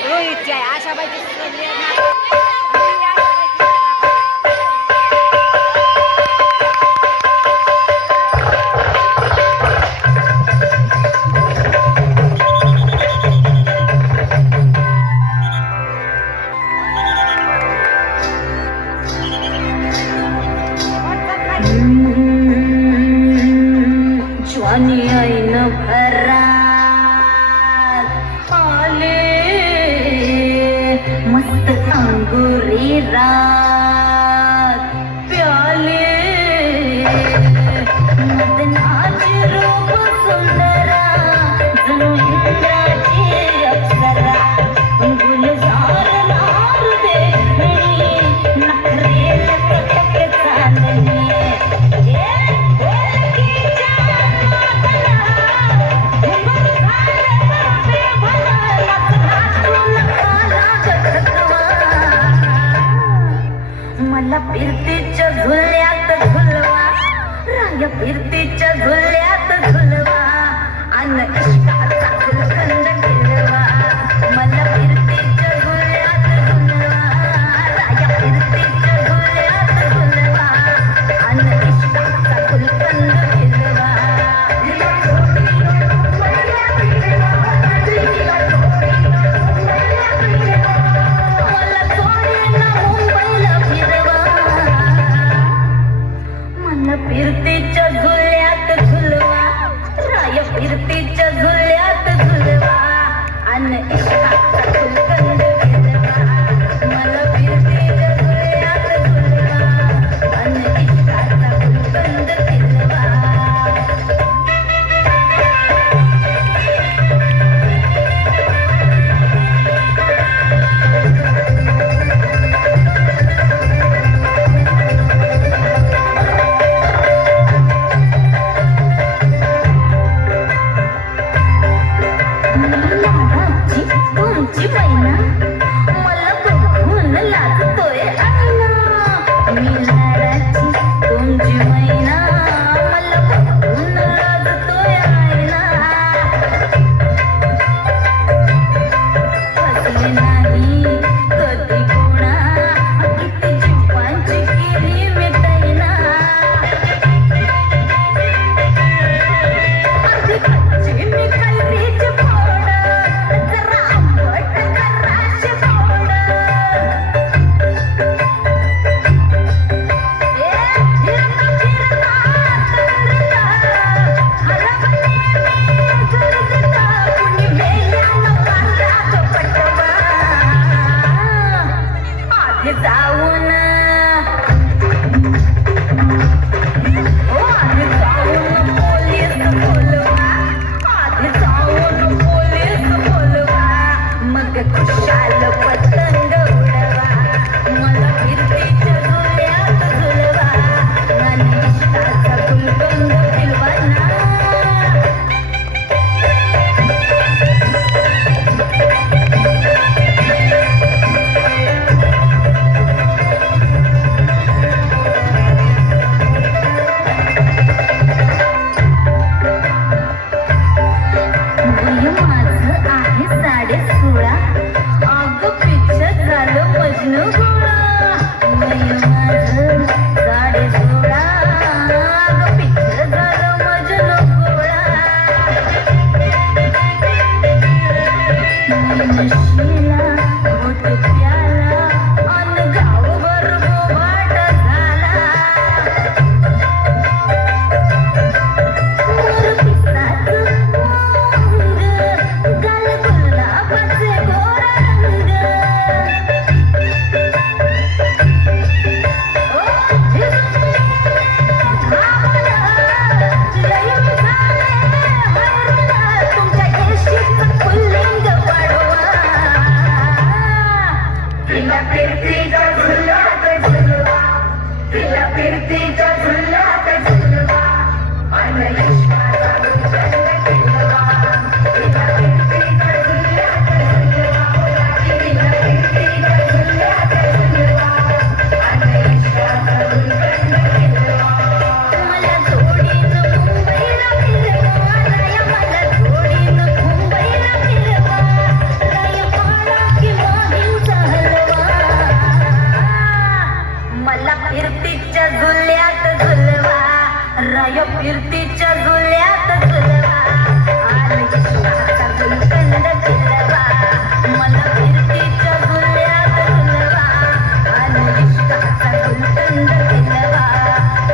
રોહિત જાય આ સભાઈ राम फिरतीच्या झुल्यात झुलवा. राय फिरतीच्या झुल्यात झुलवा. अन इश्काचा planet. ちがいな。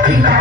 Thank you.